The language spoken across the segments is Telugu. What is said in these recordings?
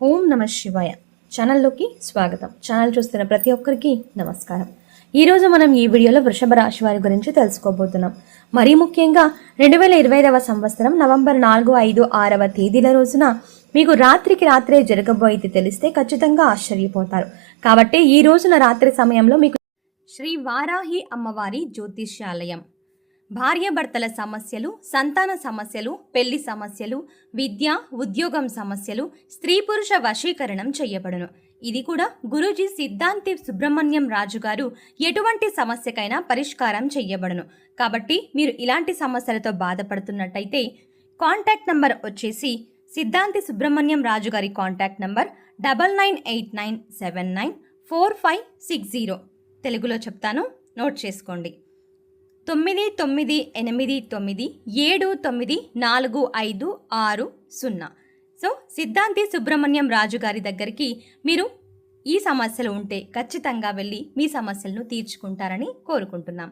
ఓం నమ శివాయ. ఛానల్లోకి స్వాగతం. ఛానల్ చూస్తున్న ప్రతి ఒక్కరికి నమస్కారం. ఈరోజు మనం ఈ వీడియోలో వృషభ రాశి వారి గురించి తెలుసుకోబోతున్నాం. మరీ ముఖ్యంగా 2025వ సంవత్సరం నవంబర్ 4, 5, 6వ తేదీల రోజున మీకు రాత్రికి రాత్రే జరగబోయేది తెలిస్తే ఖచ్చితంగా ఆశ్చర్యపోతారు. కాబట్టి ఈ రోజున రాత్రి సమయంలో మీకు శ్రీ వారాహి అమ్మవారి జ్యోతిష్యాలయం, భార్యాభర్తల సమస్యలు, సంతాన సమస్యలు, పెళ్లి సమస్యలు, విద్య ఉద్యోగం సమస్యలు, స్త్రీ పురుష వశీకరణం చేయబడును. ఇది కూడా గురూజీ సిద్ధాంతి సుబ్రహ్మణ్యం రాజు గారు ఎటువంటి సమస్యకైనా పరిష్కారం చేయబడును. కాబట్టి మీరు ఇలాంటి సమస్యలతో బాధపడుతున్నట్టయితే కాంటాక్ట్ నంబర్ వచ్చేసి సిద్ధాంతి సుబ్రహ్మణ్యం రాజు గారి కాంటాక్ట్ నంబర్ 9989794560. తెలుగులో చెప్తాను, నోట్ చేసుకోండి. 9989794560. సో సిద్ధాంతి సుబ్రహ్మణ్యం రాజు గారి దగ్గరికి మీరు ఈ సమస్యలు ఉంటే ఖచ్చితంగా వెళ్ళి మీ సమస్యలను తీర్చుకుంటారని కోరుకుంటున్నాం.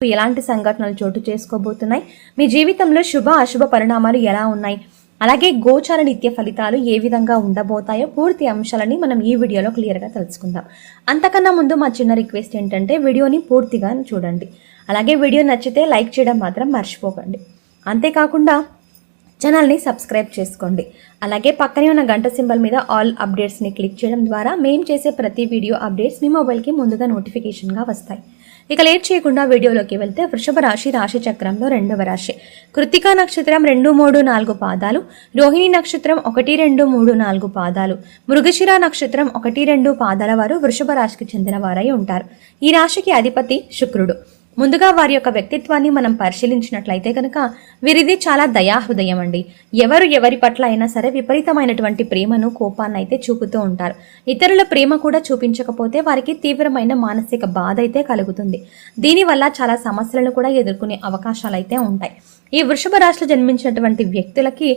ఎలాంటి సంఘటనలు చోటు చేసుకోబోతున్నాయి, మీ జీవితంలో శుభ అశుభ పరిణామాలు ఎలా ఉన్నాయి, అలాగే గోచార నిత్య ఫలితాలు ఏ విధంగా ఉండబోతాయో పూర్తి అంశాలని మనం ఈ వీడియోలో క్లియర్గా తెలుసుకుందాం. అంతకన్నా ముందు మా చిన్న రిక్వెస్ట్ ఏంటంటే వీడియోని పూర్తిగా చూడండి. అలాగే వీడియో నచ్చితే లైక్ చేయడం మాత్రం మర్చిపోకండి. అంతేకాకుండా ఛానల్ని సబ్స్క్రైబ్ చేసుకోండి. అలాగే పక్కనే ఉన్న గంట సింబల్ మీద ఆల్ అప్డేట్స్ని క్లిక్ చేయడం ద్వారా మేము చేసే ప్రతి వీడియో అప్డేట్స్ మీ మొబైల్కి ముందుగా నోటిఫికేషన్గా వస్తాయి. ఇక లేట్ చేయకుండా వీడియోలోకి వెళ్తే వృషభ రాశి రాశి చక్రంలో 2వ రాశి. కృత్తికా నక్షత్రం 2, 3, 4 పాదాలు, రోహిణి నక్షత్రం 1, 2, 3, 4 పాదాలు, మృగశిర నక్షత్రం 1, 2 పాదాల వారు వృషభ రాశికి చెందిన వారై ఉంటారు. ఈ రాశికి అధిపతి శుక్రుడు. ముందుగా వారి యొక్క వ్యక్తిత్వాన్ని మనం పరిశీలించినట్లయితే కనుక వీరిది చాలా దయాహృదయం అండి. ఎవరి పట్ల అయినా సరే విపరీతమైనటువంటి ప్రేమను, కోపాన్ని అయితే చూపుతూ ఉంటారు. ఇతరుల ప్రేమ కూడా చూపించకపోతే వారికి తీవ్రమైన మానసిక బాధ అయితే కలుగుతుంది. దీనివల్ల చాలా సమస్యలను కూడా ఎదుర్కొనే అవకాశాలు అయితే ఉంటాయి. ఈ వృషభ రాశిలో జన్మించినటువంటి వ్యక్తులకి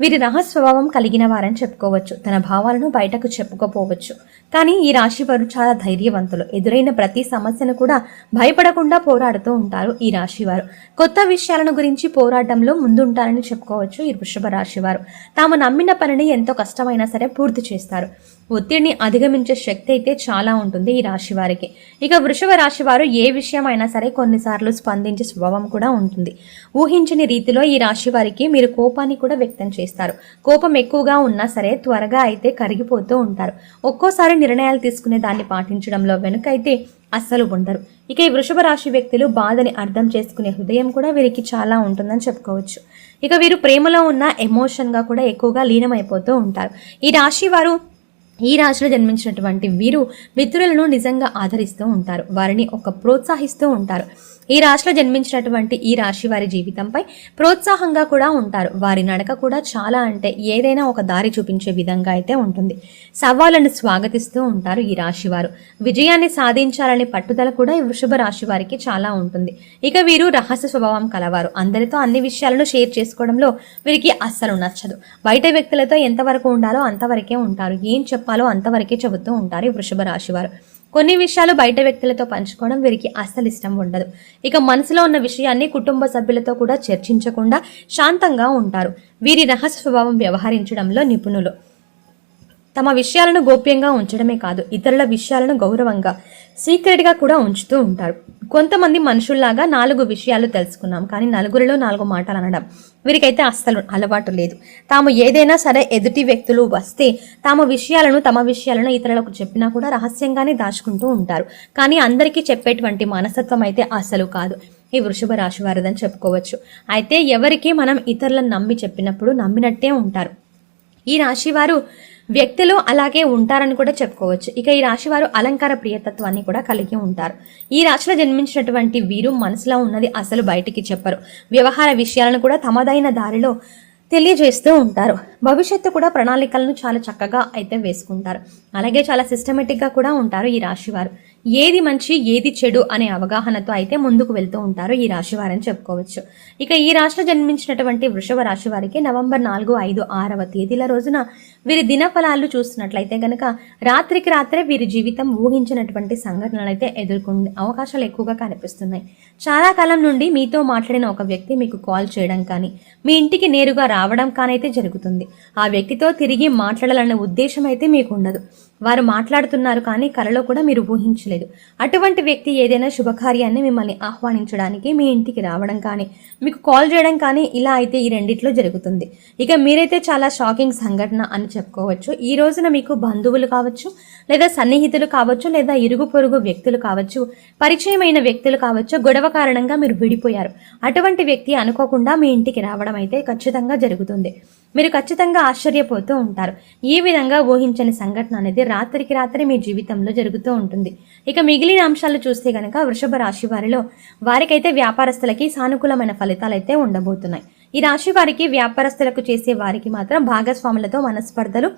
వీరి రహస్వభావం కలిగిన వారని చెప్పుకోవచ్చు. తన భావాలను బయటకు చెప్పుకోపోవచ్చు. కానీ ఈ రాశి వారు చాలా ధైర్యవంతులు. ఎదురైన ప్రతి సమస్యను కూడా భయపడకుండా పోరాడుతూ ఉంటారు ఈ రాశి వారు. కొత్త విషయాలను గురించి పోరాటంలో ముందుంటారని చెప్పుకోవచ్చు ఈ వృషభ రాశి వారు. తాము నమ్మిన పనిని ఎంతో కష్టమైనా సరే పూర్తి చేస్తారు. ఒత్తిడిని అధిగమించే శక్తి అయితే చాలా ఉంటుంది ఈ రాశి వారికి. ఇక వృషభ రాశి వారు ఏ విషయమైనా సరే కొన్నిసార్లు స్పందించే స్వభావం కూడా ఉంటుంది. ఊహించని రీతిలో ఈ రాశి వారికి మీరు కోపాన్ని కూడా వ్యక్తం చేస్తారు. కోపం ఎక్కువగా ఉన్నా సరే త్వరగా అయితే కరిగిపోతూ ఉంటారు. ఒక్కోసారి నిర్ణయాలు తీసుకునే దాన్ని పాటించడంలో వెనుక అయితే అస్సలు ఉండరు. ఇక ఈ వృషభ రాశి వ్యక్తులు బాధని అర్థం చేసుకునే హృదయం కూడా వీరికి చాలా ఉంటుందని చెప్పుకోవచ్చు. ఇక వీరు ప్రేమలో ఉన్న ఎమోషన్గా కూడా ఎక్కువగా లీనమైపోతూ ఉంటారు. ఈ రాశిలో జన్మించినటువంటి వీరు మిత్రులను నిజంగా ఆదరిస్తూ ఉంటారు. వారిని ప్రోత్సహిస్తూ ఉంటారు. ఈ రాశిలో జన్మించినటువంటి ఈ రాశి వారి జీవితంపై ప్రోత్సాహంగా కూడా ఉంటారు. వారి నడక కూడా చాలా ఏదైనా ఒక దారి చూపించే విధంగా అయితే ఉంటుంది. సవాళ్లను స్వాగతిస్తూ ఉంటారు ఈ రాశి వారు. విజయాన్ని సాధించాలనే పట్టుదల కూడా ఈ వృషభ రాశి వారికి చాలా ఉంటుంది. ఇక వీరు రహస్య స్వభావం కలవారు. అందరితో అన్ని విషయాలను షేర్ చేసుకోవడంలో వీరికి అస్సలు నచ్చదు. బయట వ్యక్తులతో ఎంతవరకు ఉండాలో అంతవరకే ఉంటారు. ఏం చెప్పాలో అంతవరకే చెబుతూ ఉంటారు ఈ వృషభ రాశి వారు. కొన్ని విషయాలు బయట వ్యక్తులతో పంచుకోవడం వీరికి అస్సలు ఇష్టం ఉండదు. ఇక మనసులో ఉన్న విషయాన్ని కుటుంబ సభ్యులతో కూడా చర్చించకుండా శాంతంగా ఉంటారు. వీరి రహస్య స్వభావం వ్యవహరించడంలో నిపుణులు. తమ విషయాలను గోప్యంగా ఉంచడమే కాదు, ఇతరుల విషయాలను గౌరవంగా సీక్రెట్గా కూడా ఉంచుతూ ఉంటారు. కొంతమంది మనుషుల్లాగా 4 విషయాలు తెలుసుకున్నాం, కానీ నలుగురిలో 4 మాటలు అనడం వీరికైతే అస్సలు అలవాటు లేదు. తాము ఏదైనా సరే ఎదుటి వ్యక్తులు వస్తే తమ విషయాలను ఇతరులకు చెప్పినా కూడా రహస్యంగానే దాచుకుంటూ ఉంటారు. కానీ అందరికీ చెప్పేటువంటి మనస్తత్వం అయితే అస్సలు కాదు ఈ వృషభ రాశి వారిదని చెప్పుకోవచ్చు. అయితే ఎవరికి మనం ఇతరులను నమ్మి చెప్పినప్పుడు నమ్మినట్టే ఉంటారు ఈ రాశివారు. వ్యక్తులు అలాగే ఉంటారని కూడా చెప్పుకోవచ్చు. ఇక ఈ రాశివారు అలంకార ప్రియతత్వాన్ని కూడా కలిగి ఉంటారు. ఈ రాశిలో జన్మించినటువంటి వీరు మనసులో ఉన్నది అసలు బయటికి చెప్పరు. వ్యవహార విషయాలను కూడా తమదైన దారిలో తెలియజేస్తూ ఉంటారు. భవిష్యత్తు కూడా ప్రణాళికలను చాలా చక్కగా అయితే వేసుకుంటారు. అలాగే చాలా సిస్టమేటిక్గా కూడా ఉంటారు ఈ రాశివారు. ఏది మంచి ఏది చెడు అనే అవగాహనతో అయితే ముందుకు వెళ్తూ ఉంటారు ఈ రాశి వారని చెప్పుకోవచ్చు. ఇక ఈ రాశిలో జన్మించినటువంటి వృషభ రాశి వారికి నవంబర్ 4, 5, 6వ తేదీల రోజున వీరి దినఫలాలు చూస్తున్నట్లయితే గనక రాత్రికి రాత్రే వీరి జీవితం ఊహించినటువంటి సంఘటనలు అయితే ఎదుర్కొనే అవకాశాలు ఎక్కువగా కనిపిస్తున్నాయి. చాలా కాలం నుండి మీతో మాట్లాడిన ఒక వ్యక్తి మీకు కాల్ చేయడం కానీ, మీ ఇంటికి నేరుగా రావడం కానైతే జరుగుతుంది. ఆ వ్యక్తితో తిరిగి మాట్లాడాలనే ఉద్దేశం అయితే మీకు ఉండదు. వారు మాట్లాడుతున్నారు కానీ కలలో కూడా మీరు ఊహించలేదు. అటువంటి వ్యక్తి ఏదైనా శుభకార్యాన్ని మిమ్మల్ని ఆహ్వానించడానికి మీ ఇంటికి రావడం కానీ, మీకు కాల్ చేయడం కానీ ఇలా అయితే ఈ రెండిట్లో జరుగుతుంది. ఇక మీరైతే చాలా షాకింగ్ సంఘటన అని చెప్పుకోవచ్చు. ఈ రోజున మీకు బంధువులు కావచ్చు, లేదా సన్నిహితులు కావచ్చు, లేదా ఇరుగు పొరుగు వ్యక్తులు కావచ్చు, పరిచయమైన వ్యక్తులు కావచ్చు, గొడవ కారణంగా మీరు విడిపోయారు. అటువంటి వ్యక్తి అనుకోకుండా మీ ఇంటికి రావడం అయితే ఖచ్చితంగా జరుగుతుంది. మీరు ఖచ్చితంగా ఆశ్చర్యపోతూ ఉంటారు. ఈ విధంగా ఊహించని సంఘటన అనేది రాత్రికి రాత్రి మీ జీవితంలో జరుగుతూ ఉంటుంది. ఇక మిగిలిన అంశాలు చూస్తే గనక వృషభ రాశి వారికైతే వ్యాపారస్తులకి సానుకూలమైన ఫలితాలు అయితే ఉండబోతున్నాయి. ఈ రాశి వారికి వ్యాపారస్తులకు చేసే వారికి మాత్రం భాగస్వాములతో మనస్పర్ధలు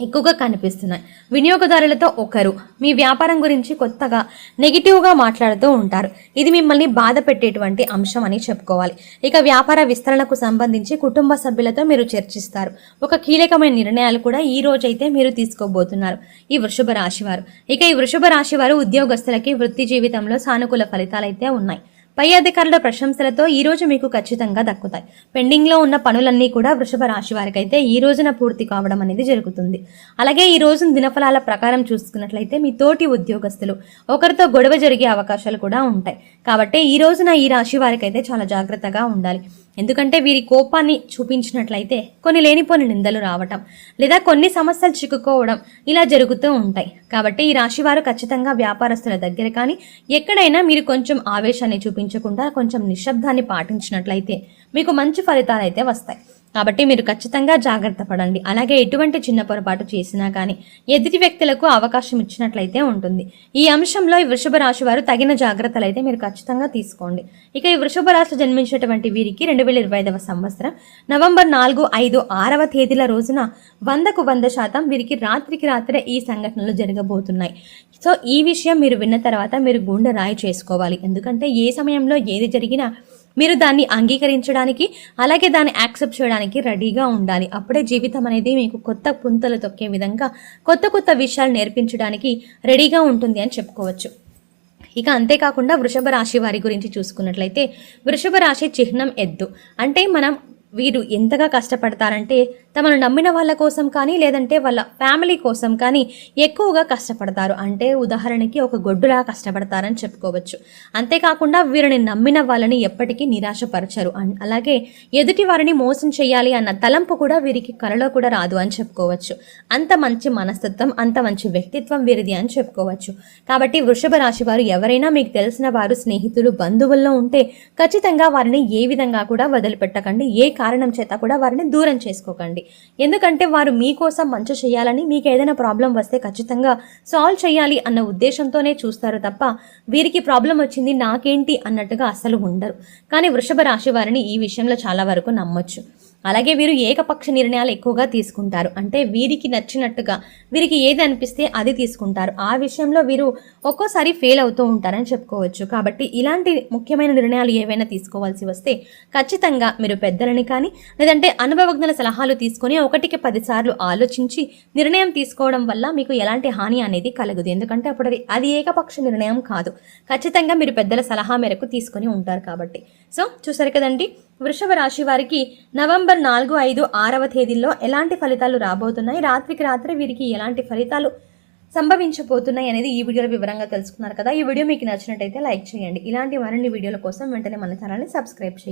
ఎక్కువగా కనిపిస్తున్నాయి. వినియోగదారులతో ఒకరు మీ వ్యాపారం గురించి కొత్తగా నెగిటివ్గా మాట్లాడుతూ ఉంటారు. ఇది మిమ్మల్ని బాధ పెట్టేటువంటి అంశం అని చెప్పుకోవాలి. ఇక వ్యాపార విస్తరణకు సంబంధించి కుటుంబ సభ్యులతో మీరు చర్చిస్తారు. ఒక కీలకమైన నిర్ణయాలు కూడా ఈ రోజైతే మీరు తీసుకోబోతున్నారు ఈ వృషభ రాశి వారు. ఇక ఈ వృషభ రాశి వారు ఉద్యోగస్తులకి వృత్తి జీవితంలో సానుకూల ఫలితాలు అయితే ఉన్నాయి. పై అధికారుల ప్రశంసలతో ఈ రోజు మీకు ఖచ్చితంగా దక్కుతాయి. పెండింగ్లో ఉన్న పనులన్నీ కూడా వృషభ రాశి వారికి అయితే ఈ రోజున పూర్తి కావడం అనేది జరుగుతుంది. అలాగే ఈ రోజు దినఫలాల ప్రకారం చూసుకున్నట్లయితే మీ తోటి ఉద్యోగస్తులు ఒకరితో గొడవ జరిగే అవకాశాలు కూడా ఉంటాయి. కాబట్టి ఈ రోజున ఈ రాశి వారికి అయితే చాలా జాగ్రత్తగా ఉండాలి. ఎందుకంటే వీరి కోపాన్ని చూపించినట్లయితే కొన్ని లేనిపోని నిందలు రావటం, లేదా కొన్ని సమస్యలు చిక్కుకోవడం ఇలా జరుగుతూ ఉంటాయి. కాబట్టి ఈ రాశి వారు ఖచ్చితంగా వ్యాపారస్తుల దగ్గర కానీ ఎక్కడైనా మీరు కొంచెం ఆవేశాన్ని చూపించకుండా కొంచెం నిశ్శబ్దాన్ని పాటించినట్లయితే మీకు మంచి ఫలితాలు అయితే వస్తాయి. కాబట్టి మీరు ఖచ్చితంగా జాగ్రత్త పడండి. అలాగే ఎటువంటి చిన్న పొరపాటు చేసినా కానీ ఎదుటి వ్యక్తులకు అవకాశం ఇచ్చినట్లయితే ఉంటుంది. ఈ అంశంలో ఈ వృషభ రాశి వారు తగిన జాగ్రత్తలు అయితే మీరు ఖచ్చితంగా తీసుకోండి. ఇక ఈ వృషభ రాశి జన్మించినటువంటి వీరికి 2025వ సంవత్సరం నవంబర్ 4, 5, 6వ తేదీల రోజున 100% వీరికి రాత్రికి రాత్రే ఈ సంఘటనలు జరగబోతున్నాయి. సో ఈ విషయం మీరు విన్న తర్వాత మీరు గుండె రాయి చేసుకోవాలి. ఎందుకంటే ఏ సమయంలో ఏది జరిగినా మీరు దాన్ని అంగీకరించడానికి, అలాగే దాన్ని యాక్సెప్ట్ చేయడానికి రెడీగా ఉండాలి. అప్పుడే జీవితం అనేది మీకు కొత్త పుంతలు తొక్కే విధంగా కొత్త కొత్త విషయాలు నేర్పించడానికి రెడీగా ఉంటుంది అని చెప్పుకోవచ్చు. ఇక అంతేకాకుండా వృషభ రాశి వారి గురించి చూసుకున్నట్లయితే వృషభ రాశి చిహ్నం ఎద్దు. అంటే వీరు ఎంతగా కష్టపడతారంటే తమను నమ్మిన వాళ్ళ కోసం కానీ, లేదంటే వాళ్ళ ఫ్యామిలీ కోసం కానీ ఎక్కువగా కష్టపడతారు. అంటే ఉదాహరణకి ఒక గొడ్డులా కష్టపడతారని చెప్పుకోవచ్చు. అంతేకాకుండా వీరిని నమ్మిన వాళ్ళని ఎప్పటికీ నిరాశపరచరు. అలాగే ఎదుటి వారిని మోసం చేయాలి అన్న తలంపు కూడా వీరికి కలలో కూడా రాదు అని చెప్పుకోవచ్చు. అంత మంచి మనస్తత్వం, అంత మంచి వ్యక్తిత్వం వీరిది అని చెప్పుకోవచ్చు. కాబట్టి వృషభ రాశి వారు ఎవరైనా మీకు తెలిసిన వారు, స్నేహితులు, బంధువుల్లో ఉంటే ఖచ్చితంగా వారిని ఏ విధంగా కూడా వదిలిపెట్టకండి. ఏ కారణం చేత కూడా వారిని దూరం చేసుకోకండి. ఎందుకంటే వారు మీకోసం మంచి చేయాలని, మీకు ఏదైనా ప్రాబ్లం వస్తే ఖచ్చితంగా సాల్వ్ చేయాలి అన్న ఉద్దేశంతోనే చూస్తారు తప్ప వీరికి ప్రాబ్లం వచ్చింది నాకేంటి అన్నట్టుగా అస్సలు ఉండరు. కానీ వృషభ రాశి వారిని ఈ విషయంలో చాలా వరకు నమ్మొచ్చు. అలాగే వీరు ఏకపక్ష నిర్ణయాలు ఎక్కువగా తీసుకుంటారు. అంటే వీరికి నచ్చినట్టుగా వీరికి ఏది అనిపిస్తే అది తీసుకుంటారు. ఆ విషయంలో వీరు ఒక్కోసారి ఫెయిల్ అవుతూ ఉంటారని చెప్పుకోవచ్చు. కాబట్టి ఇలాంటి ముఖ్యమైన నిర్ణయాలు ఏవైనా తీసుకోవాల్సి వస్తే ఖచ్చితంగా మీరు పెద్దలని కానీ, లేదంటే అనుభవజ్ఞుల సలహాలు తీసుకొని 1కి 10 సార్లు ఆలోచించి నిర్ణయం తీసుకోవడం వల్ల మీకు ఎలాంటి హాని అనేది కలగదు. ఎందుకంటే అప్పుడు అది ఏకపక్ష నిర్ణయం కాదు. ఖచ్చితంగా మీరు పెద్దల సలహా మేరకు తీసుకొని ఉంటారు కాబట్టి. సో చూసారు కదండి, వృషభ రాశి వారికి నవంబర్ 4, 5, 6వ తేదీల్లో ఎలాంటి ఫలితాలు రాబోతున్నాయి, రాత్రికి రాత్రి వీరికి ఎలాంటి ఫలితాలు సంభవించబోతున్నాయి అనేది ఈ వీడియోలో వివరంగా తెలుసుకున్నారు కదా. ఈ వీడియో మీకు నచ్చినట్టయితే లైక్ చేయండి. ఇలాంటి మరిన్ని వీడియోల కోసం వెంటనే మన ఛానల్ని సబ్స్క్రైబ్ చేయండి.